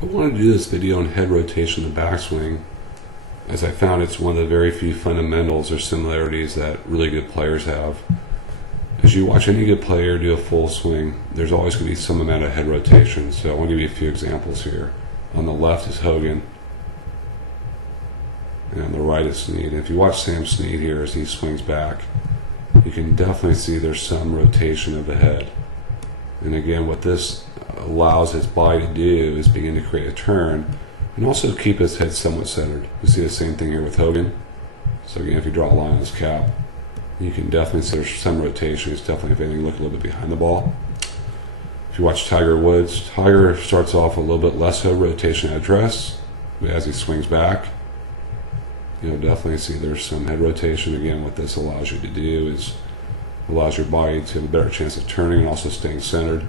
I wanted to do this video on head rotation and backswing, as I found it's one of the very few fundamentals or similarities that really good players have. As you watch any good player do a full swing, there's always going to be some amount of head rotation. So I want to give you a few examples here. On the left is Hogan, and on the right is Snead. If you watch Sam Snead here as he swings back, you can definitely see there's some rotation of the head. And again, what this allows his body to do is begin to create a turn and also keep his head somewhat centered. You see the same thing here with Hogan. So again, if you draw a line on his cap, you can definitely see there's some rotation. He's definitely, if anything, look a little bit behind the ball. If you watch Tiger Woods, Tiger starts off a little bit less of rotation at address, but as he swings back, you'll definitely see there's some head rotation. Again, what this allows you to do is allows your body to have a better chance of turning and also staying centered.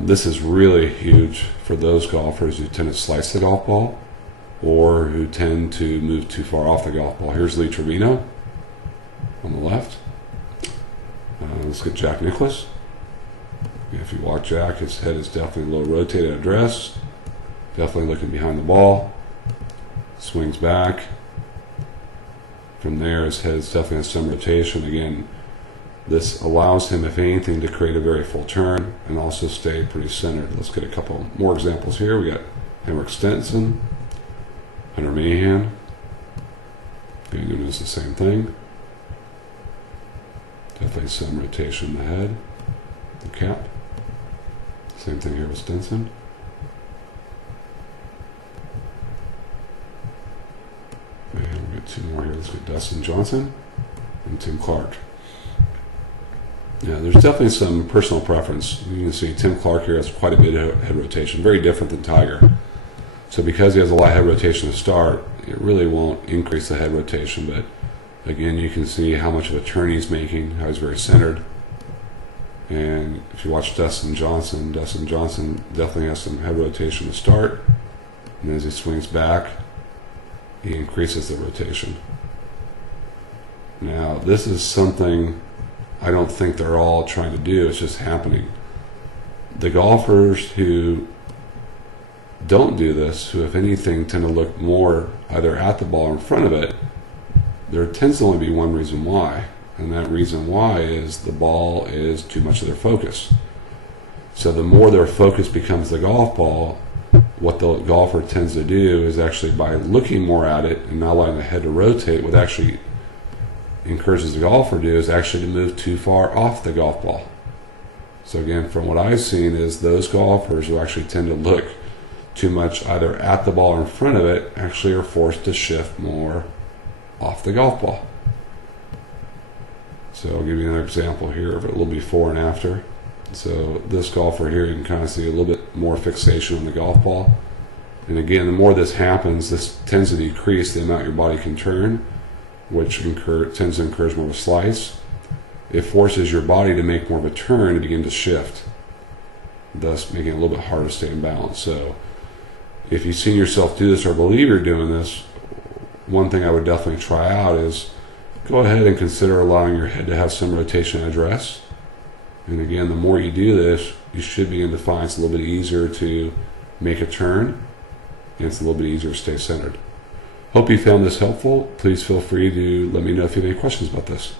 This is really huge for those golfers who tend to slice the golf ball or who tend to move too far off the golf ball. Here's Lee Trevino on the left. Let's get Jack Nicklaus. If you watch Jack, his head is definitely a little rotated at address, definitely looking behind the ball, swings back. From there, his head is definitely has some rotation. Again, this allows him, if anything, to create a very full turn and also stay pretty centered. Let's get a couple more examples here. We got Henrik Stenson, Hunter Mahan. Going to do the same thing. Definitely some rotation in the head, the cap. Same thing here with Stenson. And we'll get two more here. Let's get Dustin Johnson and Tim Clark. Yeah, there's definitely some personal preference. You can see Tim Clark here has quite a bit of head rotation, very different than Tiger. So because he has a lot of head rotation to start, it really won't increase the head rotation, but again, you can see how much of a turn he's making, how he's very centered. And if you watch Dustin Johnson definitely has some head rotation to start, and as he swings back, he increases the rotation. Now, this is something I don't think they're all trying to do, it's just happening. The golfers who don't do this, who if anything tend to look more either at the ball or in front of it, there tends to only be one reason why, and that reason why is the ball is too much of their focus. So the more their focus becomes the golf ball, what the golfer tends to do is actually, by looking more at it and not allowing the head to rotate, what actually encourages the golfer to do is actually to move too far off the golf ball. So again, from what I've seen, is those golfers who actually tend to look too much either at the ball or in front of it actually are forced to shift more off the golf ball. So I'll give you another example here of it a little before and after. So this golfer here, you can kind of see a little bit more fixation on the golf ball. And again, the more this happens, this tends to decrease the amount your body can turn, which tends to encourage more of a slice. It forces your body to make more of a turn and begin to shift, thus making it a little bit harder to stay in balance. So if you've seen yourself do this or believe you're doing this, one thing I would definitely try out is go ahead and consider allowing your head to have some rotation and address. And again, the more you do this, you should begin to find it's a little bit easier to make a turn, and it's a little bit easier to stay centered. Hope you found this helpful. Please feel free to let me know if you have any questions about this.